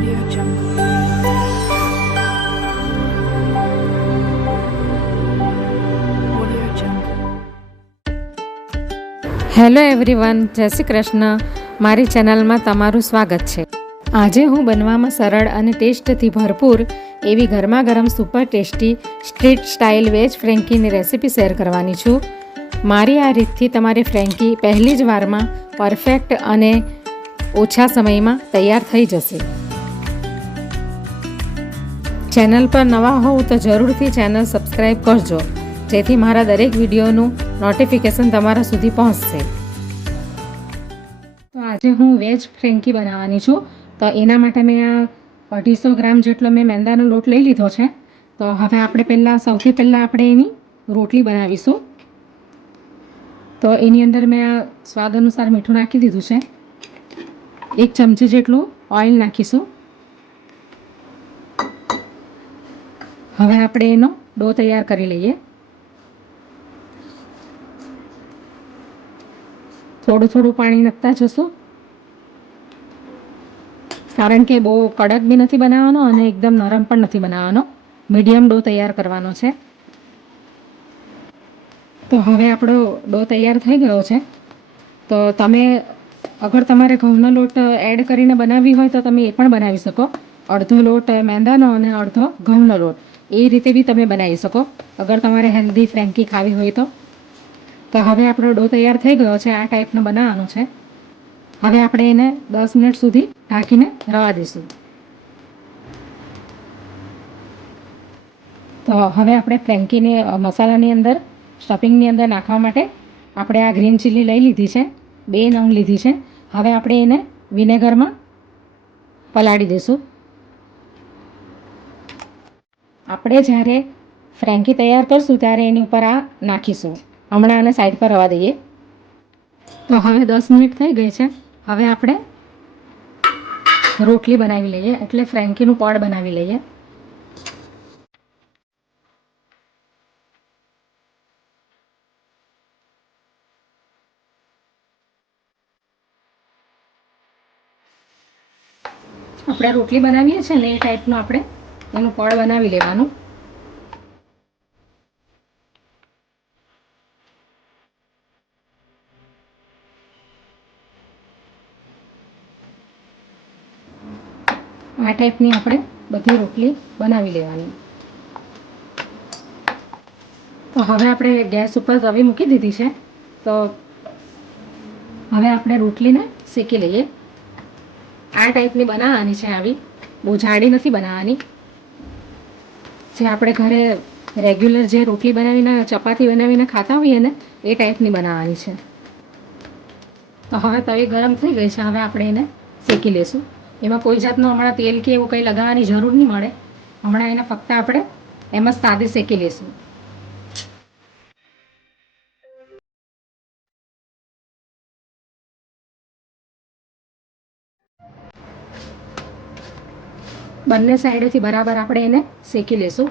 Audio Jungle. Audio Jungle. Hello everyone, જય શ્રી કૃષ્ણ. મારી ચેનલમાં તમારું સ્વાગત છે. આજે હું બનવામાં સરળ અને ટેસ્ટથી ભરપૂર એવી ગરમા ગરમ super tasty street style veg ફ્રેન્કીની રેસિપી શેર કરવાની છું. મારી આ રીતથી તમારી ફ્રેન્કી પહેલી જ વારમાં પરફેક્ટ અને ઓછા સમયમાં તૈયાર થઈ જશે. ચેનલ પર નવા હોવ તો જરૂરથી ચેનલ સબસ્ક્રાઈબ કરજો, જેથી મારા દરેક વિડીયોનું નોટિફિકેશન તમારા સુધી પહોંચશે. તો આજે હું વેજ ફ્રેન્કી બનાવવાની છું. તો એના માટે મેં આ 250 ગ્રામ જેટલો મેં મેંદાનો લોટ લઈ લીધો છે. તો હવે આપણે સૌથી પહેલાં આપણે એની રોટલી બનાવીશું. તો એની અંદર મેં આ સ્વાદ અનુસાર મીઠું નાખી દીધું છે. 1 ચમચી જેટલું ઓઇલ નાખીશું. હવે આપણે એનો ડો તૈયાર કરી લઈએ. થોડું થોડું પાણી નાખતા જશું, કારણ કે બહુ કડક બી નથી બનાવવાનો અને એકદમ નરમ પણ નથી બનાવવાનો. મીડિયમ ડો તૈયાર કરવાનો છે. તો હવે આપણો ડો તૈયાર થઈ ગયો છે. તો તમે અગર તમારે ઘઉંનો લોટ એડ કરીને બનાવવી હોય તો તમે એ પણ બનાવી શકો. અડધો લોટ મેંદાનો અને અડધો ઘઉંનો લોટ, એ રીતે બી તમે બનાવી શકો અગર તમારે હેલ્ધી ફ્રેન્કી ખાવી હોય તો. તો હવે આપણો ડો તૈયાર થઈ ગયો છે. આ ટાઈપનો બનાવવાનો છે. હવે આપણે એને 10 મિનિટ સુધી ઢાંકીને રવા દઈશું. તો હવે આપણે ફ્રેન્કીને મસાલાની અંદર સ્ટફિંગની અંદર નાખવા માટે આપણે આ ગ્રીન ચીલી લઈ લીધી છે, 2 નંગ લીધી છે. હવે આપણે એને વિનેગરમાં પલાળી દઈશું. આપણે જ્યારે ફ્રેન્કી તૈયાર કરશું ત્યારે એની ઉપર આ નાખીશું. હમણાં આને સાઈડ પર રવા દઈએ. તો હવે 10 મિનિટ થઈ ગઈ છે. હવે આપણે રોટલી બનાવી લઈએ, એટલે ફ્રેન્કીનું પડ બનાવી લઈએ. આપણે રોટલી બનાવીએ છીએ ને એ ટાઈપનું આપણે એનું પડ બનાવી લેવાનું. આ ટાઈપની આપણે બધી રોટલી બનાવી લેવાની. તો હવે આપણે ગેસ ઉપર તવી મૂકી દીધી છે. તો હવે આપણે રોટલીને શેકી લઈએ. આ ટાઈપની બનાવવાની છે. આવી બહુ જાડી નથી બનાવવાની. જે આપણે ઘરે રેગ્યુલર જે રોટલી બનાવીને ચપાતી બનાવીને ખાતા હોઈએ ને એ ટાઈપની બનાવવાની છે. તો હવે તવી ગરમ થઈ ગઈ છે. હવે આપણે એને શેકી લઈશું. એમાં કોઈ જાતનું હમણાં તેલ કે એવું કંઈ લગાવવાની જરૂર નહીં મળે. હમણાં એને ફક્ત આપણે એમ જ સાદી શેકી લઈશું. બંને સાઈડેથી બરાબર આપણે એને શેકી લઈશું.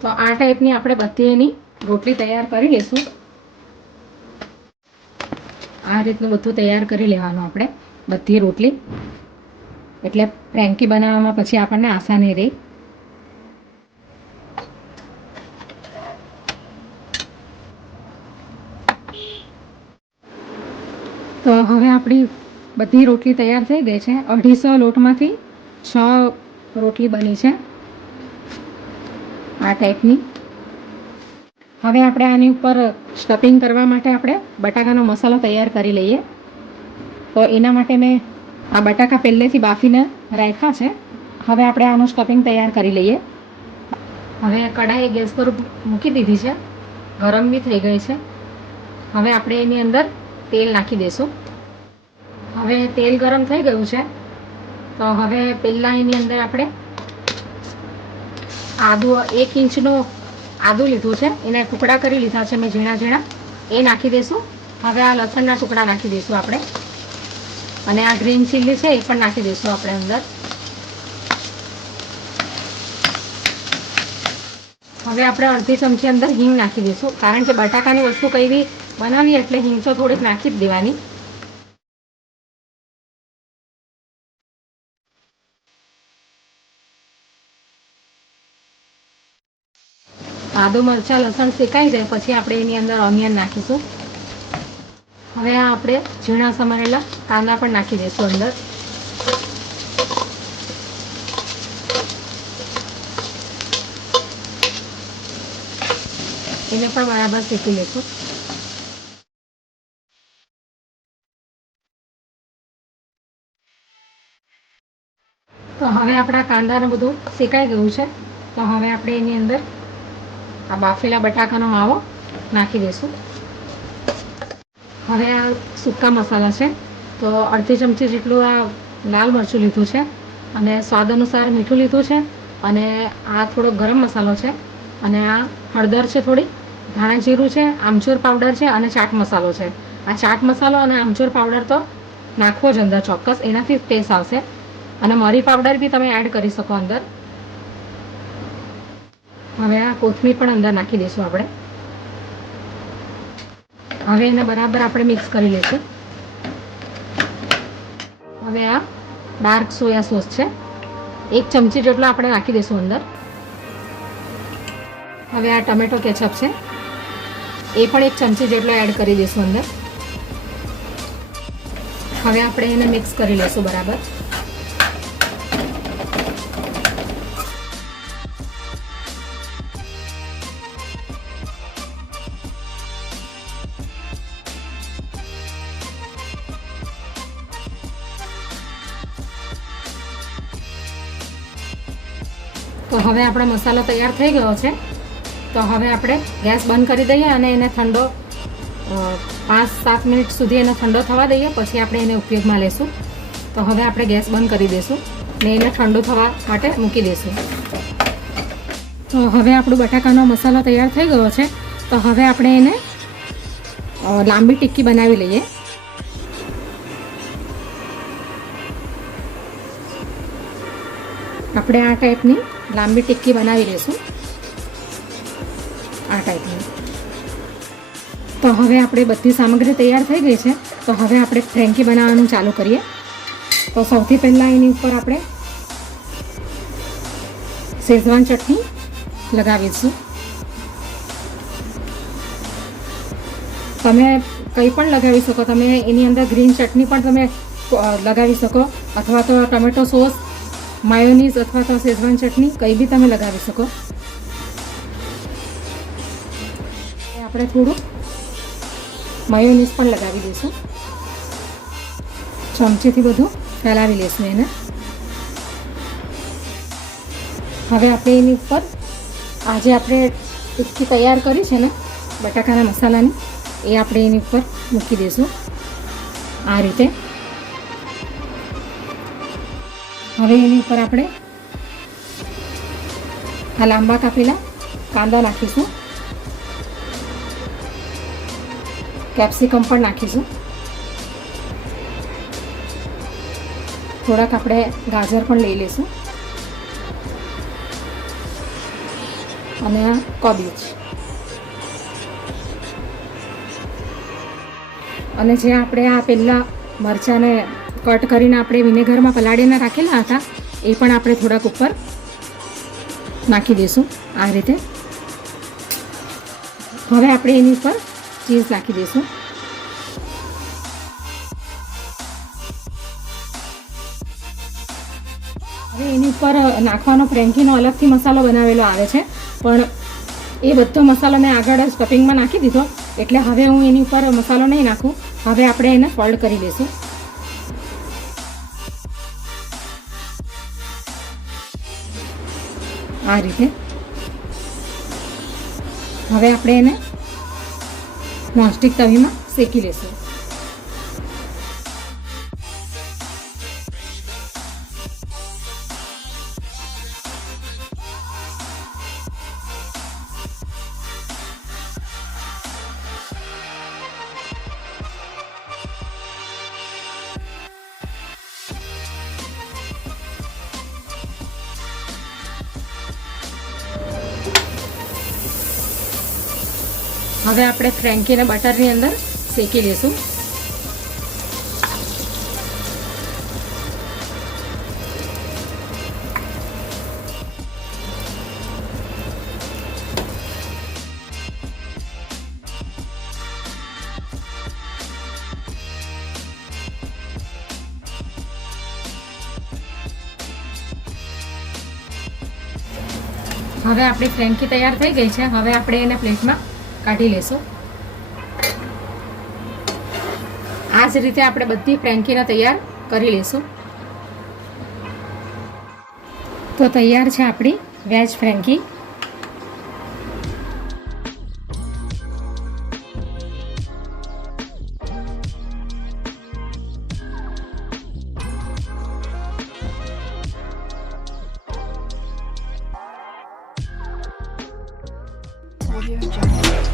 તો આ ટાઈપની આપણે બધી એની રોટલી તૈયાર કરી લઈશું. આ રીતનું બધું તૈયાર કરી લેવાનું આપણે બધી રોટલી, એટલે ફ્રેન્કી બનાવવામાં પછી આપણને આસાની રહે. તો હવે આપણી બધી રોટલી તૈયાર થઈ ગઈ છે. 250 લોટમાંથી 6 રોટલી બની છે આ ટાઈપની. હવે આપણે આની ઉપર સ્ટફિંગ કરવા માટે આપણે બટાકાનો મસાલો તૈયાર કરી લઈએ. તો એના માટે મેં આ બટાકા પહેલેથી બાફીને રાખ્યા છે. હવે આપણે આનું સ્ટફિંગ તૈયાર કરી લઈએ. હવે કઢાઈ ગેસ પર મૂકી દીધી છે, ગરમ બી થઈ ગઈ છે. હવે આપણે એની અંદર તેલ નાખી દઈશું. હવે તેલ ગરમ થઈ ગયું છે. તો હવે પહેલાં એની અંદર આપણે આદું 1 ઇંચનું આદું લીધું છે, એના ટુકડા કરી લીધા છે મેં ઝીણા ઝીણા, એ નાખી દઈશું. હવે આ લસણના ટુકડા નાખી દઈશું આપણે, અને આ ગ્રીન ચીલી છે એ પણ નાખી દઈશું આપણે અંદર. હવે આપણે અડધી ચમચી અંદર હિંગ નાખી દઈશું, કારણ કે બટાકાની વસ્તુ કઈ બી બનાવીએ એટલે હિંગ તો થોડીક નાખી જ દેવાની. આદુ મરચાં લસણ શેકાઈ જાય પછી આપણે એની અંદર ઓનિયન નાખીશું. હવે આ આપણે ઝીણા સમારેલા કાંદા પણ નાખી દઈશું અંદર. એને પણ બરાબર શેકી લઈશું. તો હવે આપણા કાંદાને બધું શેકાઈ ગયું છે. તો હવે આપણે એની અંદર આ બાફેલા બટાકાનો માવો નાખી દઈશું. હવે આ સૂકા મસાલા છે, તો અડધી ચમચી જેટલું આ લાલ મરચું લીધું છે, અને સ્વાદ અનુસાર મીઠું લીધું છે, અને આ થોડો ગરમ મસાલો છે, અને આ હળદર છે, થોડી ધાણા જીરું છે, આમચૂર પાવડર છે, અને ચાટ મસાલો છે. આ ચાટ મસાલો અને આમચૂર પાવડર તો નાખવો જ અંદર ચોક્કસ, એનાથી ટેસ્ટ આવશે. અને મરી પાવડર બી તમે એડ કરી શકો અંદર. હવે આ કોથમીર પણ અંદર નાખી દઈશું આપણે. હવે એને બરાબર આપણે મિક્સ કરી લઈશું. હવે આ ડાર્ક સોયા સોસ છે, 1 ચમચી જેટલો આપણે નાખી દઈશું અંદર. હવે આ ટમેટો કેચઅપ છે, એ પણ 1 ચમચી જેટલો એડ કરી દઈશું અંદર. હવે આપણે એને મિક્સ કરી લઈશું બરાબર. તો હવે આપણો મસાલો તૈયાર થઈ ગયો છે. તો હવે આપણે ગેસ બંધ કરી દઈએ અને એને ઠંડો 5-7 મિનિટ સુધી એને ઠંડો થવા દઈએ, પછી આપણે એને ઉપયોગમાં લઈશું. તો હવે આપણે ગેસ બંધ કરી દઈશું ને એને ઠંડુ થવા માટે મૂકી દઈશું. તો હવે આપણો બટાકાનો મસાલો તૈયાર થઈ ગયો છે. તો હવે આપણે એને લાંબી ટિક્કી બનાવી લઈએ. આપણે આ ટાઈપની લાંબી ટિક્કી બનાવી લઈશું, આ ટાઈપની. તો હવે આપણે બધી સામગ્રી તૈયાર થઈ ગઈ છે. તો હવે આપણે ફ્રેન્કી બનાવવાનું ચાલુ કરીએ. તો સૌથી પહેલાં એની ઉપર આપણે શેઝવાન ચટણી લગાવીશું. તમે કંઈ પણ લગાવી શકો, તમે એની અંદર ગ્રીન ચટણી પણ તમે લગાવી શકો, અથવા તો ટમેટો સોસ, માયોનીઝ અથવા તો શેઝવાન ચટણી કંઈ બી તમે લગાવી શકો. આપણે થોડું માયોનીઝ પણ લગાવી દઈશું. ચમચીથી બધું ફેલાવી લઈશું એને. હવે આપણે એની ઉપર આજે આપણે ટિક્કી તૈયાર કરી છે ને બટાકાના મસાલાની, એ આપણે એની ઉપર મૂકી દઈશું આ રીતે. હવે એની ઉપર આપણે આ લાંબા કાપેલા કાંદા નાખીશું, કેપ્સિકમ પણ નાખીશું, થોડાક આપણે ગાજર પણ લઈ લઈશું, અને આ કોબીજ. અને જે આપણે આ પહેલાં મરચાંને કટ કરીને આપણે વિનેગરમાં પલાળીને રાખેલા હતા, એ પણ આપણે થોડાક ઉપર નાખી દઈશું આ રીતે. હવે આપણે એની ઉપર ચીઝ નાખી દઈશું. હવે એની ઉપર નાખવાનો ફ્રેન્કીનો અલગથી મસાલો બનાવેલો આવે છે, પણ એ બધો મસાલો મેં આગળ જ સ્ટફિંગમાં નાખી દીધો, એટલે હવે હું એની ઉપર મસાલો નહીં નાખું. હવે આપણે એને ફોલ્ડ કરી દઈશું. આ રીતે. હવે આપણે એને નોનસ્ટિક તવીમાં શેકી લઈશું. હવે આપણે ફ્રેન્કીને બટરની અંદર શેકી લઈશું. હવે આપણી ફ્રેન્કી તૈયાર થઈ ગઈ છે. હવે આપણે એને પ્લેટમાં કાઢી લેશું. આ જ રીતે આપણે બધી ફ્રેન્કીને તૈયાર કરી લેશું. તો તૈયાર છે આપણી વેજ ફ્રેન્કી. Audio Jungle.